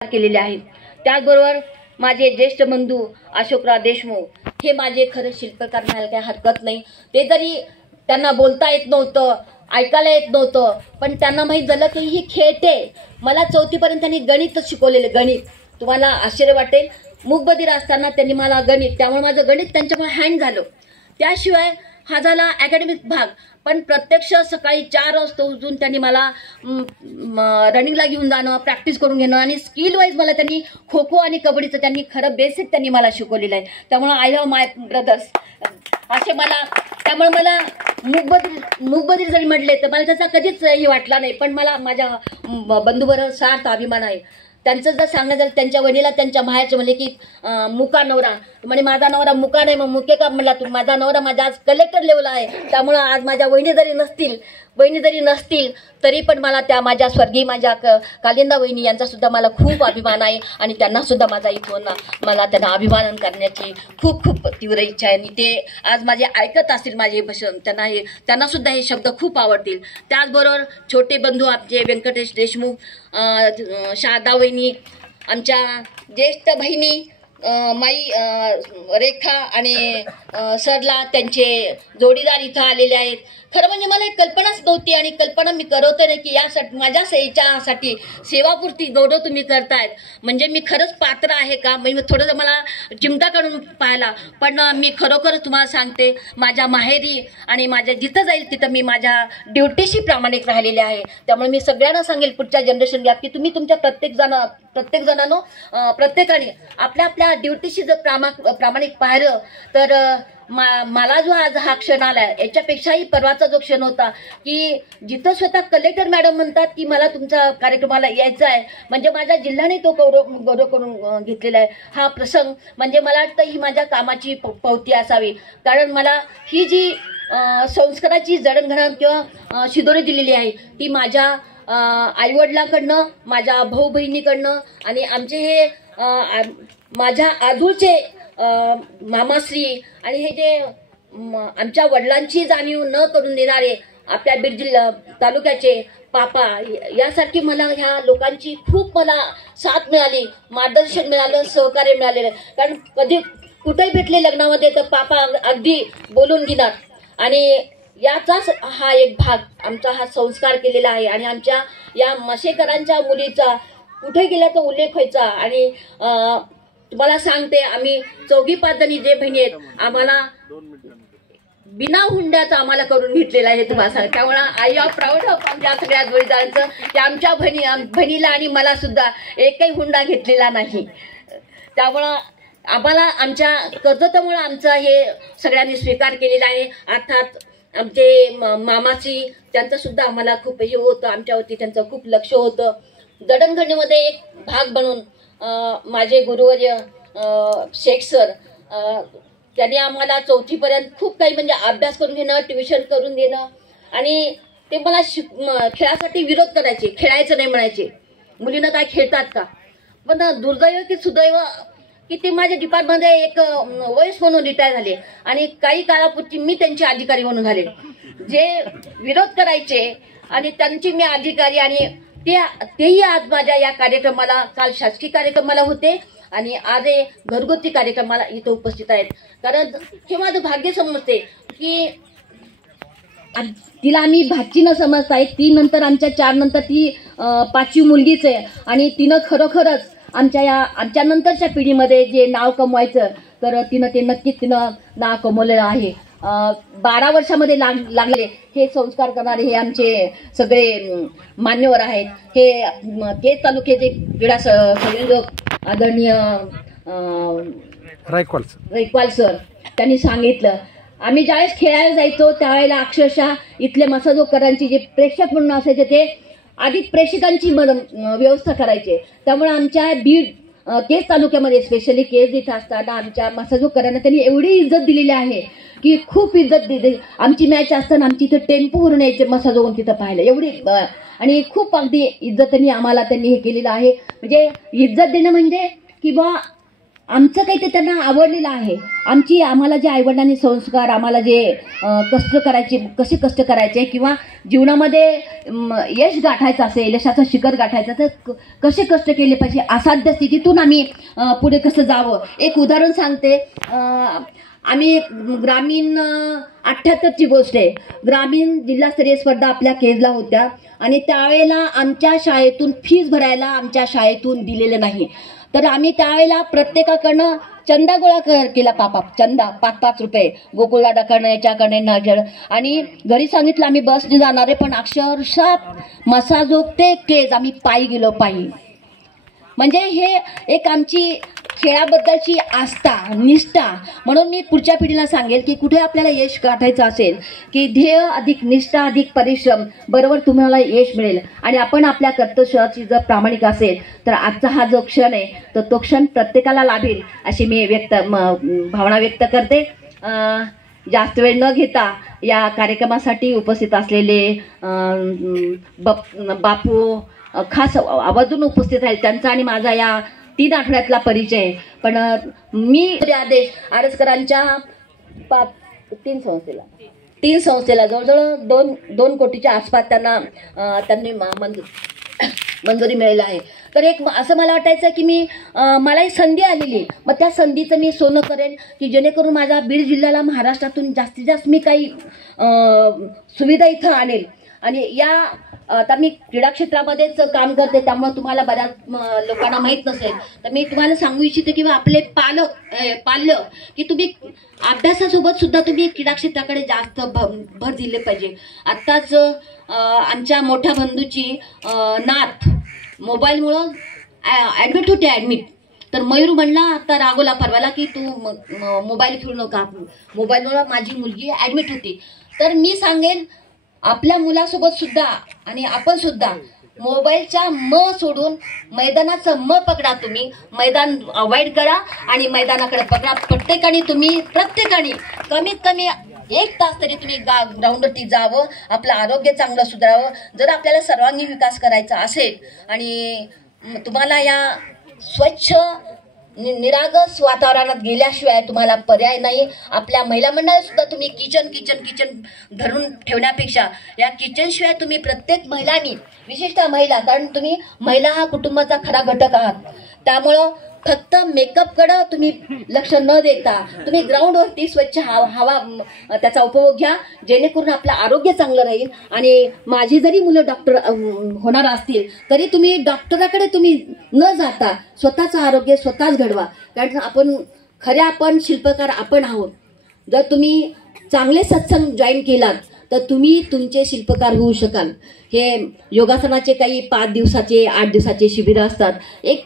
केलेले आहे। त्याचबरोबर माझे ज्येष्ठ बंधू अशोकराव देशमुख हे माझे खरे शिल्पकार म्हणायला काही हरकत नाही। ते जरी त्यांना बोलता येत नव्हतं, ऐकायला येत नव्हतं, पण त्यांना माहीत झालं की ही खेळते। मला 4थी पर्यंत त्यांनी गणित शिकवलेले। गणित तुम्हाला आश्चर्य वाटेल, मूकबधीर असताना त्यांनी मला गणित, त्यामुळे माझं गणित त्यांच्यामुळे हँड झालं। त्याशिवाय हा झाला अकॅडमिक भाग, पण प्रत्यक्ष सकाळी 4 वाजता उठून त्यांनी मला रनिंगला घेऊन जाणं, प्रॅक्टिस करून घेणं आणि स्किल वाईज मला त्यांनी खो खो आणि कबड्डीचं त्यांनी खरं बेसिक त्यांनी मला शिकवलेलं आहे। त्यामुळे आय लव्ह माय ब्रदर्स असे मला, त्यामुळे मला मूकबधीर जरी म्हटले तर मला त्याचा कधीच हे वाटला नाही, पण मला माझ्या बंधूवर सार्थ अभिमान आहे। त्यांचं जर सांगायचं झालं, त्यांच्या वडिला त्यांच्या माहेरचे म्हणले की मुका नवरा, म्हणे माझा नवरा मुका नाही, मग मुके का म्हणला तू? माझा नवरा माझा आज कलेक्टर लेवल आहे। त्यामुळं आज माझ्या वहिनी जरी नसतील तरी पण मला त्या माझ्या स्वर्गीय माझ्या कालिंदा वहिनी यांचा सुद्धा मला खूप अभिमान आहे आणि त्यांना सुद्धा माझा इथून मला त्यांना अभिमान करण्याची खूप तीव्र इच्छा आहे। आणि ते आज माझे ऐकत असतील माझे भाषण, त्यांना सुद्धा हे शब्द खूप आवडतील। त्याचबरोबर छोटे बंधू आमचे व्यंकटेश देशमुख, शारदा वहिनी, आमच्या ज्येष्ठ बहिणी माई रेखा आणि सरला त्यांचे जोडीदार इथं आलेले आहेत। खरं म्हणजे मला एक कल्पनाच नव्हती आणि कल्पना मी करवते नाही की यासाठी माझ्या याच्यासाठी सेवापुरती जेवढं तुम्ही करतायत म्हणजे मी खरंच पात्र आहे का? म्हणजे थोडंसं मला चिमटा काढून पाहिला, पण मी खरोखरच तुम्हाला सांगते माझ्या माहेरी आणि माझ्या जिथं जाईल तिथं मी माझ्या ड्युटीशी प्रामाणिक राहिलेले आहे। त्यामुळे मी सगळ्यांना सांगेल पुढच्या जनरेशन गॅप की तुम्ही तुमच्या प्रत्येकाने आपल्या ड्युटीशी जर प्रामाणिक पाहिलं तर मला जो आज हा क्षण आला याच्यापेक्षाही परवाचा जो क्षण होता की जिथं स्वतः कलेक्टर मॅडम म्हणतात की मला तुमचा कार्यक्रमाला यायचं आहे, म्हणजे माझ्या जिल्ह्याने तो गौरव करून घेतलेला आहे। हा प्रसंग म्हणजे मला वाटतं ही माझ्या कामाची पावती असावी, कारण मला ही जी संस्काराची जडणघडण किंवा शिदोरी दिलेली आहे ती माझ्या आईवडिलांकडनं, माझ्या भाऊ बहिणीकडनं आणि आमचे हे माझ्या आजूळचे मामाश्री आणि हे जे आमच्या वडिलांची जाणीव न करून देणारे आपल्या बीड जिल्हा तालुक्याचे पापा, यासारखी मला ह्या लोकांची खूप मला साथ मिळाली, मार्गदर्शन मिळालं, सहकार्य मिळालेलं। कारण कधी कुठेही भेटले लग्नामध्ये तर पापा अगदी बोलून घेणार आणि याचाच हा एक भाग आमचा हा संस्कार केलेला आहे। आणि आमच्या या मशेकरांच्या मुलीचा कुठे गेला तर उल्लेख व्हायचा। आणि तुम्हाला सांगते आम्ही 4-5 जणी जे बहिणी आहेत आम्हाला बिना हुंड्याचा आम्हाला करून घेतलेला आहे तुम्हाला सांग। त्यामुळे आय आर प्राऊड ऑफ आमच्या सगळ्या जोडीदारांचं की आमच्या बहिणीला आणि मला सुद्धा एकही हुंडा घेतलेला नाही। त्यामुळं आम्हाला आमच्या कर्तव्यामुळे आमचा हे सगळ्यांनी स्वीकार केलेला आहे। अर्थात आमचे मामाची त्यांचं सुद्धा आम्हाला खूप हे होतं, आमच्यावरती त्यांचं खूप लक्ष होतं। जडणघडणीमध्ये एक भाग बनून माझे गुरुवर्य शेख सर त्यांनी आम्हाला 4थी पर्यंत खूप काही म्हणजे अभ्यास करून घेणं, ट्युशन करून देणं आणि ते मला खेळासाठी विरोध करायचे, खेळायचं नाही म्हणायचे, मुलींना काय खेळतात का? पण दुर्दैव की सुदैव की ते माझ्या डिपार्टमेंटमध्ये एक वयस म्हणून रिटायर झाले आणि काही काळापूर्वी मी त्यांचे अधिकारी म्हणून झाले। जे विरोध करायचे आणि त्यांची मी अधिकारी आणि तेही आज माझ्या या कार्यक्रमाला, काल शासकीय कार्यक्रमाला होते आणि आज हे घरगुती कार्यक्रमाला इथं उपस्थित आहेत। कारण हे माझं भाग्य समजते की तिला आम्ही भाची न समजता ती नंतर आमच्या 4 नंतर ती 5वी मुलगीच आहे आणि तिनं खरोखरच आमच्या नंतरच्या पिढीमध्ये जे नाव कमवायचं तर तिनं नक्कीच नाव कमवलेलं आहे। 12 वर्षामध्ये लागले हे संस्कार करणारे हे आमचे सगळे मान्यवर आहेत। हे केज तालुक्याचे क्रीडा संयोजक आदरणीय रैकवाल सर त्यांनी सांगितलं, आम्ही ज्यावेळेस खेळायला जायचो त्यावेळेला अक्षरशः इथले मसाजोगकरांची जे प्रेक्षक म्हणून असायचे ते अधिक प्रेक्षकांची व्यवस्था करायचे। त्यामुळे आमच्या बीड केज तालुक्यामध्ये स्पेशली केज इथं असताना आमच्या मसाजोगकरांना त्यांनी एवढी इज्जत दिलेली आहे की खूप इज्जत दिली। आमची मॅच असताना आमची इथं टेम्पोवरून यायचे मसाजोगून तिथं पाहायला एवढी, आणि खूप अगदी इज्जतीने आम्हाला त्यांनी हे केलेलं आहे। म्हणजे इज्जत देणं म्हणजे की बा आमचं काही ते त्यांना आवडलेलं आहे. आम्हाला जे आईवडिलांनी संस्कार, आम्हाला जे कष्ट करायचे, कसे कष्ट करायचे किंवा जीवनामध्ये यश गाठायचं असेल, यशाचं शिखर गाठायचं तर कसे कष्ट केले पाहिजे, असाध्य स्थितीतून आम्ही पुढे कसं जावं. एक उदाहरण सांगते. आम्ही ग्रामीण 78ची गोष्ट आहे. ग्रामीण जिल्हास्तरीय स्पर्धा आपल्या केजला होत्या आणि त्यावेळेला आमच्या शाळेतून फीस भरायला आमच्या शाळेतून दिलेलं नाही. तर आम्ही त्यावेळेला प्रत्येकाकडनं चंदा गोळा केला. चंदा 5-5 रुपये गोकुळदादाकडनं, याच्याकडनं नाजळ. आणि घरी सांगितलं आम्ही बसने जाणार आहे, पण अक्षरशः मसाजोग ते केज आम्ही पायी गेलो, पायी. म्हणजे हे एक आमची खेळाबद्दलची आस्था, निष्ठा. म्हणून मी पुढच्या पिढीला सांगेल की कुठे आपल्याला यश गाठायचं असेल की ध्येय अधिक निष्ठा अधिक परिश्रम बरोबर तुम्हाला यश मिळेल. आणि आपण आपल्या कर्तव्याची जर प्रामाणिक असेल तर आजचा हा जो क्षण आहे तर तो क्षण प्रत्येकाला लाभेल अशी मी भावना व्यक्त करते. जास्त वेळ न घेता या कार्यक्रमासाठी उपस्थित असलेले बापू खास आवर्जून उपस्थित आहेत. त्यांचा आणि माझा या 3 आठवड्यातला परिचय. पण मी आदेश आरसकरांच्या 3 संस्थेला जवळजवळ 2 कोटीच्या आसपास त्यांनी मंजुरी मिळाली आहे. तर एक असं मला वाटायचं की मला एक संधी आलेली, मग त्या संधीचं मी सोनं करेन की जेणेकरून माझ्या बीड जिल्ह्याला महाराष्ट्रातून जास्तीत जास्त मी काही सुविधा इथं आणेल. आणि आता मी क्रीडा क्षेत्रामध्येच काम करते, त्यामुळे तुम्हाला बऱ्याच लोकांना माहीत नसेल तर मी तुम्हाला सांगू इच्छिते की आपले पाल्य की तुम्ही अभ्यासासोबत सुद्धा तुम्ही क्रीडा क्षेत्राकडे जास्त भर दिले पाहिजे. आत्ताच आमच्या मोठ्या बंधूची नात मोबाईलमुळं ॲडमिट होते. तर मयूर म्हणला आता रागोला परवाला की तू मोबाईल खेळू नका, मोबाईलमुळं माझी मुलगी ॲडमिट होती. तर मी सांगेन आपल्या मुलासोबत सुद्धा आणि आपण सुद्धा मोबाईलच्या सोडून मैदानाचं पकडा. तुम्ही मैदान अवॉइड करा आणि मैदानाकडे पकडा. प्रत्येकाने कमीत कमी 1 तास तरी तुम्ही ग्राउंडवरती जावं, आपलं आरोग्य चांगलं सुधारावं. जर आपल्याला सर्वांगीण विकास करायचा असेल आणि तुम्हाला या स्वच्छ निरागस वातावरणात गेल्याशिवाय तुम्हाला पर्याय नाही. आपल्या महिला मंडळात सुद्धा तुम्ही किचन धरून ठेवण्यापेक्षा या किचनशिवाय तुम्ही प्रत्येक महिलांनी, विशेषतः महिला, कारण तुम्ही महिला हा कुटुंबाचा खरा घटक आहात, त्यामुळं फक्त मेकअपकडं तुम्ही लक्ष न देता तुम्ही ग्राउंडवरती स्वच्छ हवा त्याचा उपभोग घ्या, जेणेकरून आपलं आरोग्य चांगलं राहील. आणि माझी जरी मुलं डॉक्टर होणार असतील तरी तुम्ही डॉक्टराकडे तुम्ही न जाता स्वतःचं आरोग्य स्वतःच घडवा. कारण आपण शिल्पकार आपण आहोत. जर तुम्ही चांगले सत्संग जॉईन केलात तर तुम्ही तुमचे शिल्पकार होऊ शकाल. हे योगासनाचे काही 5 दिवसाचे 8 दिवसाचे शिबिर असतात. एक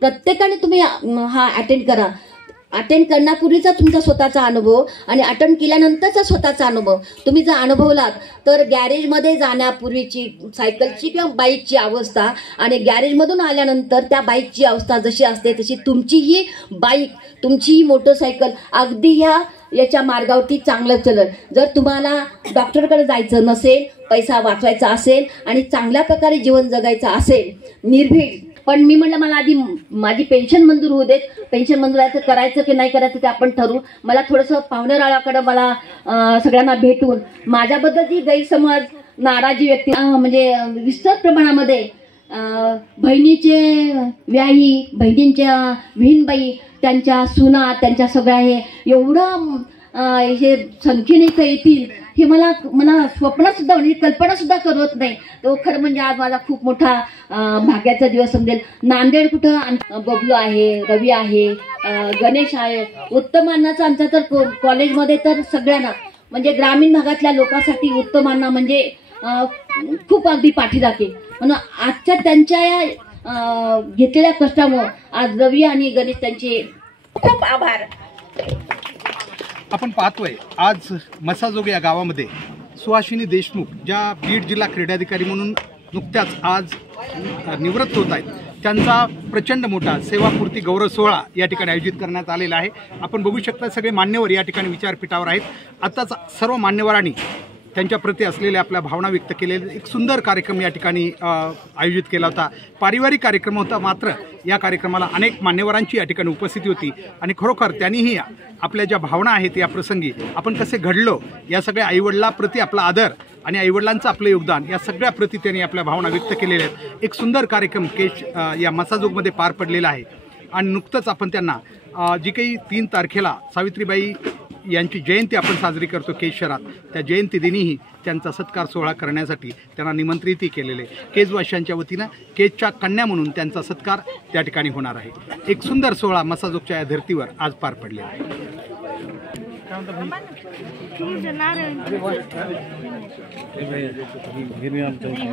प्रत्येकाने तुम्ही हा अटेंड करा. अटेंड करण्यापूर्वीचा तुमचा स्वतःचा अनुभव आणि अटेंड केल्यानंतरचा स्वतःचा अनुभव तुम्ही जर अनुभवलात तर गॅरेजमध्ये जाण्यापूर्वीची सायकलची किंवा बाईकची अवस्था आणि गॅरेजमधून आल्यानंतर त्या बाईकची अवस्था जशी असते तशी तुमची ही बाईक, तुमची ही मोटरसायकल अगदी याच्या मार्गावरती चांगलं चलत. जर तुम्हाला डॉक्टरकडे जायचं नसेल, पैसा वाचवायचा असेल आणि चांगल्या प्रकारे जीवन जगायचं असेल निर्भीड, पण मी म्हणलं मला आधी माझी पेन्शन मंजूर होऊ देत, पेन्शन मंजूर करायचं की नाही करायचं ते आपण ठरवू. मला थोडंसं पाहुणेराळाकडं मला सगळ्यांना भेटून माझ्याबद्दलची गैरसमज नाराजी व्यक्ती म्हणजे विस्तृत प्रमाणामध्ये बहिणीचे व्याही, बहिणींच्या विहीनबाई, त्यांच्या सुना, त्यांच्या सगळ्या हे एवढं हे संख्येने इथं येतील हे मला स्वप्नसुद्धा म्हणजे कल्पनासुद्धा करत नाही. तो खरं म्हणजे आज माझा खूप मोठा भाग्याचा दिवस समजेल. नांदेड कुठं बबलू आहे, रवी आहे, गणेश आहे, उत्तम अन्नाचा आमचा तर कॉलेजमध्ये तर सगळ्यांना म्हणजे ग्रामीण भागातल्या लोकांसाठी उत्तम अन्न म्हणजे खूप अगदी पाठीराखे. म्हणून आजच्या त्यांच्या या घेतलेल्या कष्टामुळे आज रवी आणि गणेश त्यांचे खूप आभार. आपण पाहतोय आज मसाजोग या गावामध्ये सुहासिनी देशमुख ज्या बीड जिल्हा क्रीडाधिकारी म्हणून नुकत्याच आज निवृत्त होत आहेत, त्यांचा प्रचंड मोठा सेवापूर्ती गौरव सोहळा या ठिकाणी आयोजित करण्यात आलेला आहे. आपण बघू शकता सगळे मान्यवर या ठिकाणी विचारपीठावर आहेत. आताच सर्व मान्यवरांनी त्यांच्याप्रती असलेल्या आपल्या भावना व्यक्त केलेले एक सुंदर कार्यक्रम या ठिकाणी आयोजित केला होता. पारिवारिक कार्यक्रम होता, मात्र या कार्यक्रमाला अनेक मान्यवरांची या ठिकाणी उपस्थिती होती आणि खरोखर त्यांनीही आपल्या ज्या भावना आहेत या प्रसंगी आपण कसे घडलो या सगळ्या आईवडिलांप्रती आपला आदर आणि आईवडिलांचं आपलं योगदान या सगळ्या प्रती त्यांनी आपल्या भावना व्यक्त केलेल्या आहेत. एक सुंदर कार्यक्रम या मसाजोगमध्ये पार पडलेला आहे आणि नुकतंच आपण त्यांना जी काही 3 तारखेला सावित्रीबाई यांची जयंती आपण साजरी करतो केज शहरात, त्या जयंती दिनीही त्यांचा सत्कार सोहळा करण्यासाठी त्यांना निमंत्रितही केलेले. केजवासियांच्या वतीनं केजच्या कन्या म्हणून त्यांचा सत्कार त्या ठिकाणी होणार आहे. एक सुंदर सोहळा मसाजोगच्या या धर्तीवर आज पार पडलेला आहे.